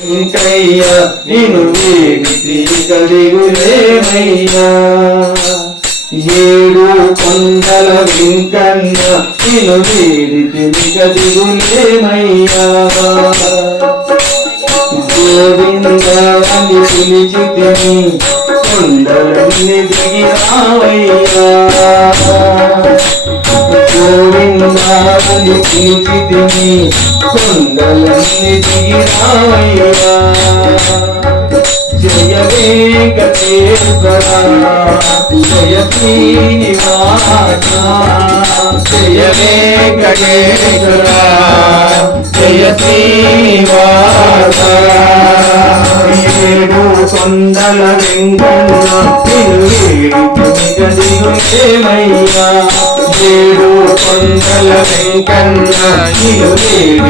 వెంకయ్య నిన్ను వేడితి కదిగులేమయ్యా ఏడు కొండల వెంకన్న నిన్ను వేడితి కదిగులేమయ్యా గోవిందా అని పిలిచితిని కొండలన్నీ దిగి రావయ్యా గోవిందా అని పిలిచితిని కొండలన్నీ దిగి రావయ్యా జయ వెంకటేశ్వర జయ శ్రీనివాస జయ వెంకటేశ్వర జయ శ్రీనివాస ఏడు కొండల వెంకన్న నిలువేడిమయ్యా ఏడు కొండల వెంకన్న నిలువేడిమయ్యా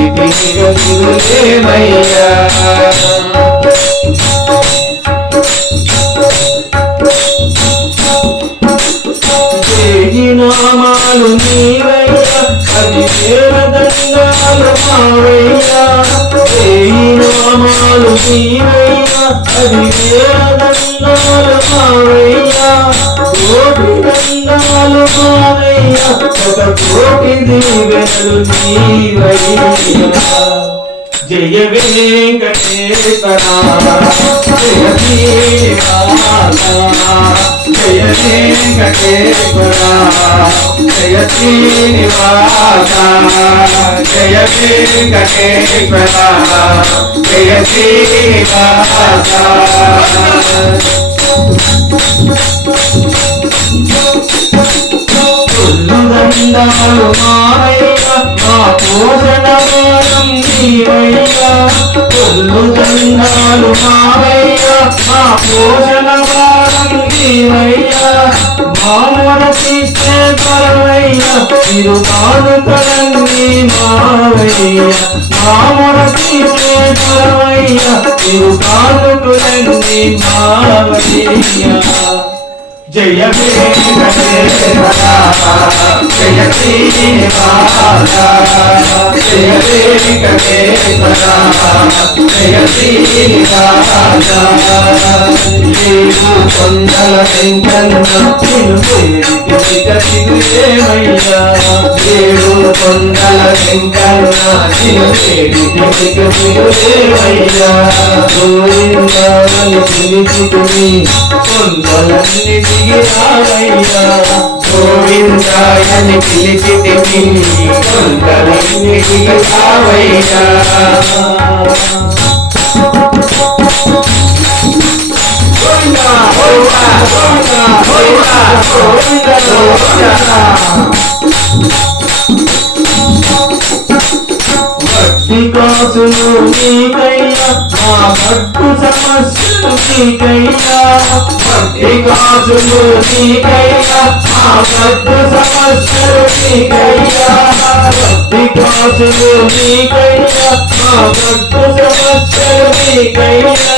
నామాలు నీవయ్యా అది వేరదండాలు మావయ్యా నామాలు నీవయ్యా అది వేరదండాలు మావయ్యా కోటి దండాలు మావయ్యా ఒక కోటి దీవెనలు నీవయ్యా జయ వెంకటేశ్వర జయ శ్రీనివాస జయ వెంకటేశ్వర జయ శ్రీనివాస జయ వెంకటేశ్వర జయ శ్రీనివాస దండాలు మావయ్యా మా పోషణ మానం నీవయ్యా కొల్లు దండాలు మావయ్యా మా పోషణ మానం నీవయ్యా మామూల తీసే పరవయ్యా తిరు కానుకలన్నీ మావయ్యా మామూల తీసే పరవయ్యా తిరు కానుకలన్నీ మావయ్యా జయ వెంకటేశ్వర జయ శ్రీనివాస జయ వెంకటేశ్వర జయ శ్రీనివాస ఏడు కొండల వెంకన్న నిలువేడిమయ్యా ఏడు కొండల వెంకన్న నిలువేడిమయ్యా గోవిందా అని పిలిచితిని కొండలన్నీ దిగి రావయ్యా గోవిందాయని పిలిచితిని కొండలన్నీ దిగి రావయ్యా భక్తి కాసులు నీకయ్యా మా భక్తు సమస్యలు నీకయ్యా భక్తి కాసులు నీకయ్యా మా భక్తు సమస్యలు నీకయ్యా భక్తి కాసులు నీకయ్యా మా భక్తు సమస్యలు నీకయ్యా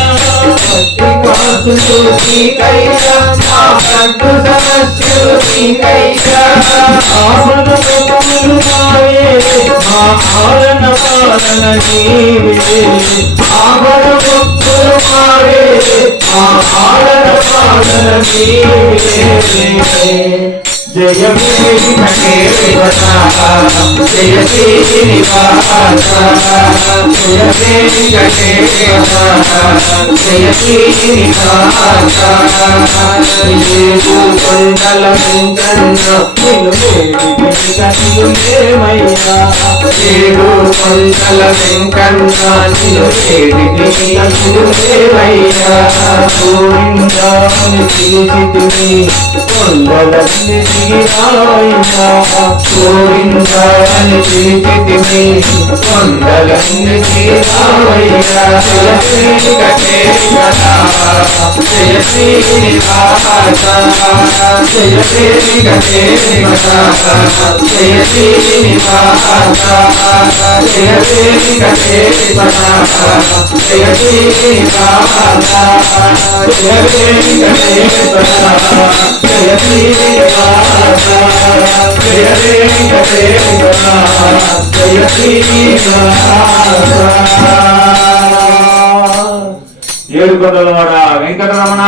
భక్తి కాసులు నీకయ్యా మా భక్తు సమస్యలు నీకయ్యా ఆపద మొక్కులు మావే మా ఆలన పాలన నీవే ఆపద మొక్కులు మావే మా ఆలన పాలన నీవే జయ వెంకటేశ్వర జయ శ్రీనివాస జయ వెంకటేశ్వర జయ శ్రీనివాస ఏడు కొండల వెంకన్న నిలువేడిమయ్యా ఏడు కొండల వెంకన్న నిలువేడిమయ్యా గోవిందా అని పిలిచితిని కొండలన్నీ దిగి రావయ్యా గోవిందా అని పిలిచితిని కొండలన్నీ దిగి రావయ్యా జయ వెంకటేశ్వర జయ శ్రీనివాస జయ వెంకటేశ్వర జయ శ్రీనివాస జయ వెంకటేశ్వర జయ శ్రీనివాస జయ వెంకటేశ్వర జయ శ్రీనివాస జయ వెంకటేశ్వర జయ శ్రీనివాస ఏడుకొండలవాడ వెంకటరమణ